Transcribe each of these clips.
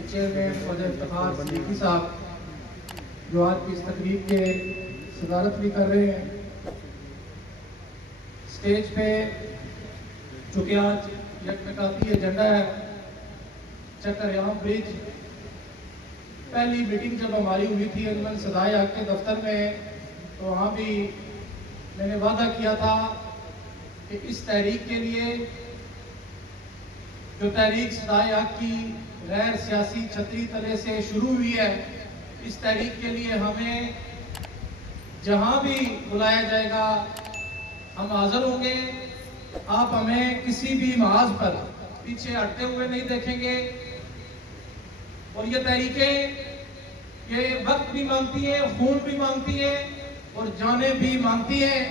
کے چیئرمین خواجہ افتخار صدیقی صاحب جو آج کی اس تقریب کے صدارت بھی کر رہے ہیں. اسٹیج پہ چونکہ آج یکمکاتی ایجنڈا ہے چکر یام برج. پہلی میٹنگ جب ہماری ہوئی تھی انجمن صدائے حق کے دفتر میں تو وہاں بھی میں نے وعدہ کیا تھا کہ اس تحریک کے لیے جو تحریک صدائے حق کی غیر سیاسی چھتری تلے سے شروع ہوئی ہے, اس تحریک کے لیے ہمیں جہاں بھی بلایا جائے گا ہم حاضر ہوں گے. آپ ہمیں کسی بھی محاذ پر پیچھے ہٹتے ہوئے نہیں دیکھیں گے. اور یہ تحریکیں یہ وقت بھی مانگتی ہیں, خون بھی مانگتی ہیں اور جانیں بھی مانگتی ہیں.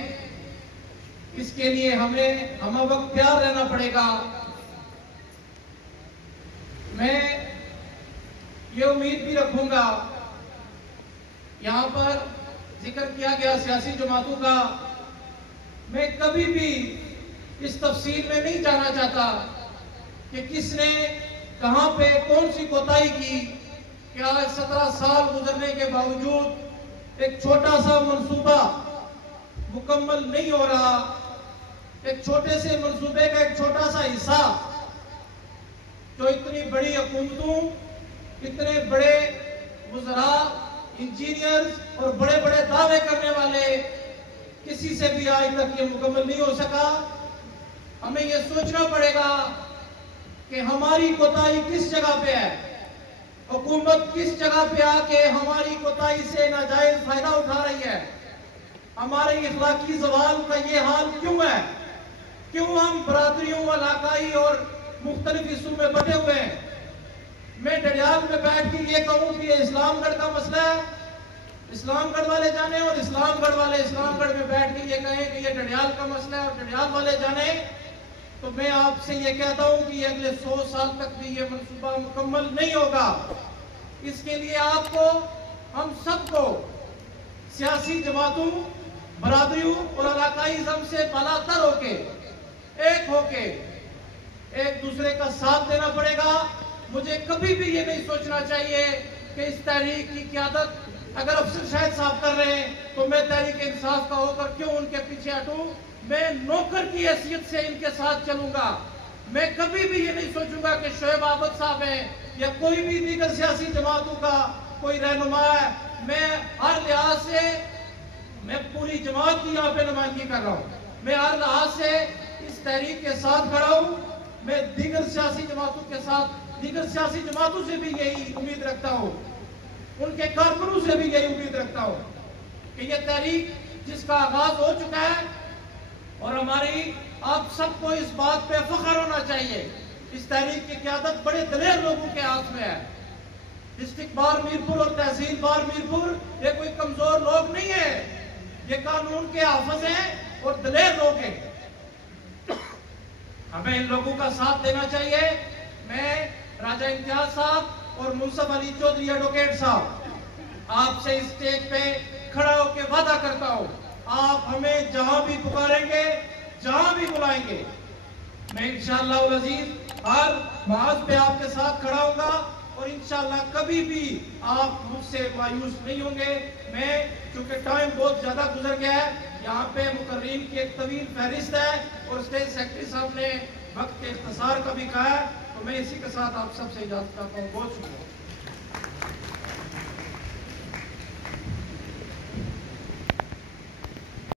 اس کے لیے ہمیں ہمہ وقت تیار رہنا پڑے گا. میں یہ امید بھی رکھوں گا, یہاں پر ذکر کیا گیا سیاسی جماعتوں کا, میں کبھی بھی اس تفصیل میں نہیں جانا چاہتا کہ کس نے کہاں پہ کون سی کوتاہی کی کہ آج 17 سال گزرنے کے باوجود ایک چھوٹا سا منصوبہ مکمل نہیں ہو رہا. ایک چھوٹے سے منصوبے کا ایک چھوٹا سا حصہ جو اتنی بڑی حکومتوں, اتنے بڑے وزراء, انجینئرز اور بڑے بڑے دعوے کرنے والے کسی سے بھی آج تک یہ مکمل نہیں ہو سکا. ہمیں یہ سوچنا پڑے گا کہ ہماری کوتاہی کس جگہ پہ ہے, حکومت کس جگہ پہ آ کے ہماری کوتاہی سے ناجائز فائدہ اٹھا رہی ہے. ہمارے اخلاقی زوال کا یہ حال کیوں ہے, کیوں ہم برادریوں, علاقائی اور مختلف حصوں میں بٹے ہوئے ہیں. میں ڈڈیال میں بیٹھ کے یہ کہوں کہ یہ اسلام گڑھ کا مسئلہ ہے, اسلام گڑھ والے جانیں, اور اسلام گڑھ والے اسلام گڑھ میں بیٹھ کے یہ کہیں کہ یہ ڈڈیال کا مسئلہ ہے اور ڈڈیال والے جانیں, تو میں آپ سے یہ کہتا ہوں کہ اگلے 100 سال تک بھی یہ منصوبہ مکمل نہیں ہوگا. اس کے لیے آپ کو, ہم سب کو سیاسی جماعتوں, برادریوں اور علاقائی ازم سے بالا تر ہو کے, ایک ہو کے ایک دوسرے کا ساتھ دینا پڑے گا. مجھے کبھی بھی یہ نہیں سوچنا چاہیے کہ اس تحریک کی قیادت اگر افسر شاہد صاحب کر رہے ہیں تو میں تحریک انصاف کا ہو کر کیوں ان کے پیچھے ہٹوں. میں نوکر کی حیثیت سے ان کے ساتھ چلوں گا. میں کبھی بھی یہ نہیں سوچوں گا کہ شعیب عابد صاحب ہیں یا کوئی بھی دیگر سیاسی جماعتوں کا کوئی رہنما ہے. میں ہر لحاظ سے, میں پوری جماعت کی یہاں پہ نمائندگی کر رہا ہوں, میں ہر لحاظ سے اس تحریک کے ساتھ کھڑا ہوں. میں دیگر سیاسی جماعتوں کے ساتھ, دیگر سیاسی جماعتوں سے بھی یہی امید رکھتا ہوں, ان کے کارکنوں سے بھی یہی امید رکھتا ہوں کہ یہ تحریک جس کا آغاز ہو چکا ہے, اور ہماری آپ سب کو اس بات پہ فخر ہونا چاہیے, اس تحریک کی قیادت بڑے دلیر لوگوں کے ہاتھ میں ہے. ڈسٹرکٹ بار میرپور اور تحصیل بار میرپور یہ کوئی کمزور لوگ نہیں ہے, یہ قانون کے حافظ ہیں اور دلیر لوگ ہیں. ہمیں ان لوگوں کا ساتھ دینا چاہیے. میں راجہ امتیاز صاحب اور منصف علی چودھری ایڈوکیٹ صاحب آپ سے اس اسٹیج پہ کھڑا ہو کے وعدہ کرتا ہوں, آپ ہمیں جہاں بھی پکاریں گے, جہاں بھی بلائیں گے, میں انشاءاللہ العزیز ہر محاذ پہ آپ کے ساتھ کھڑا ہوں گا. اور انشاءاللہ کبھی بھی آپ مجھ سے مایوس نہیں ہوں گے. میں چونکہ ٹائم بہت زیادہ گزر گیا ہے, یہاں پہ مقررین کی ایک طویل فہرست ہے اور اسٹیج سیکرٹری صاحب نے وقت کے اختصار کا بھی کہا ہے, تو میں اسی کے ساتھ آپ سب سے اجازت چاہتا ہوں. بہت شکریہ.